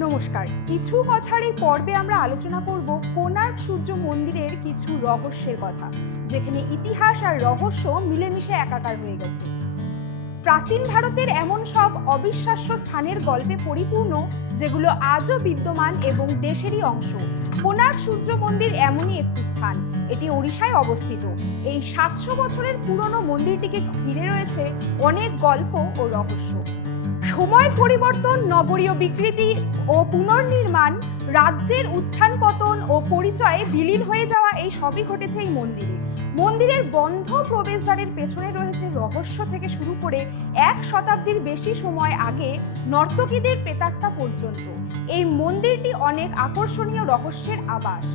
নমস্কার। কিছু কথার এই পর্বে আমরা আলোচনা করব কোণার্ক সূর্য মন্দিরের কিছু রহস্যের কথা, যেখানে ইতিহাস আর রহস্য মিলেমিশে একাকার হয়ে গেছে। প্রাচীন ভারতের এমন সব অবিশ্বাস্য স্থানের গল্পে পরিপূর্ণ, যেগুলো আজও বিদ্যমান এবং দেশেরই অংশ। কোণার্ক সূর্য মন্দির এমনই একটি স্থান। এটি ওড়িশায় অবস্থিত। এই 700 বছরের পুরনো মন্দিরটিকে ঘিরে রয়েছে অনেক গল্প ও রহস্য। সময়ের পরিবর্তন, নগরীয় বিকৃতি ও পুনর্নির্মাণ, রাজ্যের উত্থান পতন ও পরিচয়ে বিলীন হয়ে যাওয়া, এই সবই ঘটেছে এই মন্দিরে। মন্দিরের বন্ধ প্রবেশদ্বারের পেছনে রয়েছে রহস্য থেকে শুরু করে 1 শতাব্দীর বেশি সময় আগে নর্তকীদের প্রেতাত্মা পর্যন্ত। এই মন্দিরটি অনেক আকর্ষণীয় রহস্যের আবাস।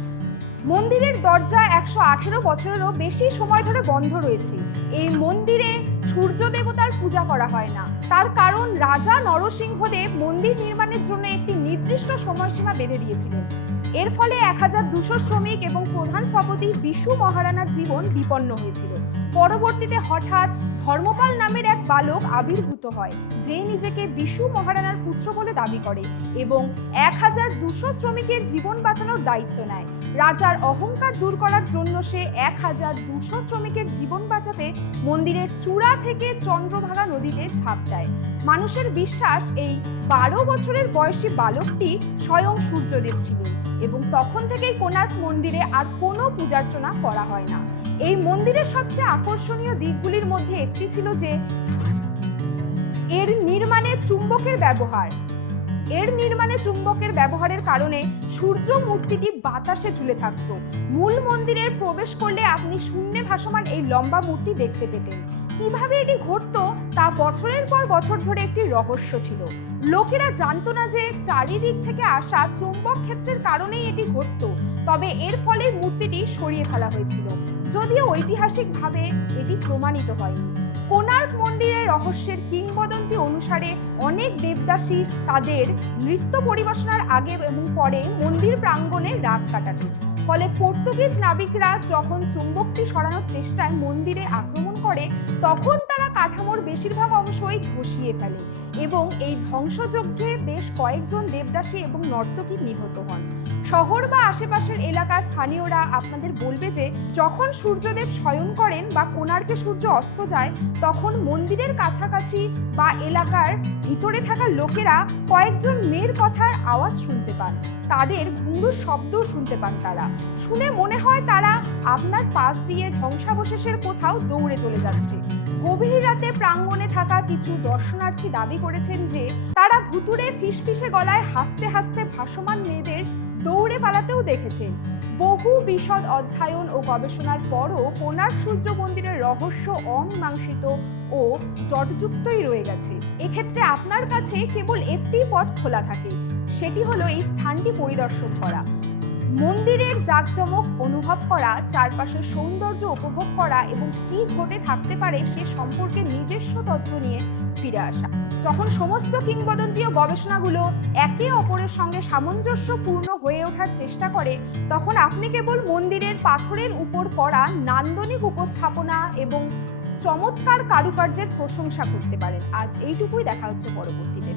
মন্দিরের দরজা 118 বছরেরও বেশি সময় ধরে বন্ধ রয়েছে। এই মন্দিরে সূর্য দেবতার পূজা করা হয় না। তার কারণ রাজা নরসিংহদেব মন্দির নির্মাণের জন্য একটি নির্দিষ্ট সময়সীমা বেঁধে দিয়েছিলেন। এর ফলে 1200 শ্রমিক এবং প্রধান স্থপতি বিশু মহারানার জীবন বিপন্ন হয়েছিল। পরবর্তীতে হঠাৎ ধর্মপাল নামের এক বালক আবির্ভূত হয়, যে নিজেকে বিশু মহারানার পুত্র বলে দাবি করে এবং 1200 শ্রমিকের জীবন বাঁচানোর দায়িত্ব নেয়। রাজার অহংকার দূর করার জন্য সে 1200 শ্রমিকের জীবন বাঁচাতে মন্দিরের চূড়া থেকে চন্দ্রভাগা নদীতে ঝাঁপ দেয়। মানুষের বিশ্বাস, এই 12 বছরের বয়সী বালকটি স্বয়ং সূর্যদেব ছিলেন এবং তখন থেকেই কোণার্ক মন্দিরে আর কোনো পূজার্চনা করা হয় না। এই মন্দিরের সবচেয়ে আকর্ষণীয় দিকগুলির মধ্যে একটি ছিল যে এর নির্মাণে চুম্বকের ব্যবহারের কারণে সূর্য মূর্তিটি বাতাসে ঝুলে থাকতো। মূল মন্দিরের প্রবেশ করলে আপনি শূন্যে ভাসমান এই লম্বা মূর্তি দেখতে পেতেন। কিভাবে এটি ঘটতো তা বছরের পর বছর ধরে একটি রহস্য ছিল। লোকেরা জানতো না যে চারিদিক থেকে আসা চুম্বক ক্ষেত্রের কারণেই এটি ঘটতো, তবে এর ফলে মূর্তিটি সরিয়ে ফেলা হয়েছিল, যদিও ঐতিহাসিকভাবে এটি প্রমাণিত হয়নি। কোণার্ক মন্দিরের রহস্যের কিংবদন্তি অনুসারে অনেক দেবদাসী তাদের নৃত্য পরিবেশনার আগে এবং পরে মন্দির প্রাঙ্গণে রাত কাটাতেন। ফলে পর্তুগিজ নাবিকরা যখন চুম্বকটি সরানোর চেষ্টায় মন্দিরে আক্রমণ করে, তখন তারা কাঠামোর বেশিরভাগ অংশই ধসিয়ে ফেলে এবং এই ধ্বংসযজ্ঞে বেশ কয়েকজন দেবদাসী এবং নর্তকী নিহত হন। শহর বা আশেপাশের এলাকার স্থানীয়রা আপনাদের বলবে যে যখন সূর্যদেব শয়ন করেন বা কোণার্কে সূর্য অস্ত যায়, তখন মন্দিরের কাছাকাছি বা এলাকার ভিতরে থাকা লোকেরা কয়েকজন মেয়ের কথার আওয়াজ শুনতে পান। তাদের ঘুঙুর শব্দ শুনতে পান। তারা শুনে মনে হয় তারা আপনার পাশ দিয়ে ধ্বংসাবশেষের কোথাও দৌড়ে চলে যাচ্ছে। গভীর রাতে প্রাঙ্গণে থাকা কিছু দর্শনার্থী দাবি করেছেন যে তারা ভুতুড়ে ফিসফিসে গলায় হাসতে হাসতে ভাসমান মেয়েদের দৌড়ে পালাতেও দেখেছেন। বহু বিশদ অধ্যয়ন ও গবেষণার পরও কোণার্ক সূর্য মন্দিরের রহস্য অমীমাংসিত ও জটযুক্তই রয়ে গেছে। এক্ষেত্রে আপনার কাছে কেবল একটি পথ খোলা থাকে, সেটি হলো এই স্থানটি পরিদর্শন করা, মন্দিরের জাঁকজমক অনুভব করা, চারপাশের সৌন্দর্য উপভোগ করা এবং কি ঘটে থাকতে পারে সে সম্পর্কে নিজস্ব তথ্য নিয়ে ফিরে আসা। যখন সমস্ত কিংবদন্তি ও গবেষণাগুলো একে অপরের সঙ্গে সামঞ্জস্যপূর্ণ হয়ে ওঠার চেষ্টা করে, তখন আপনি কেবল মন্দিরের পাথরের উপর করা নান্দনিক উপস্থাপনা এবং চমৎকার কারুকার্যের প্রশংসা করতে পারেন। আজ এইটুকুই, দেখা হচ্ছে পরবর্তীতে।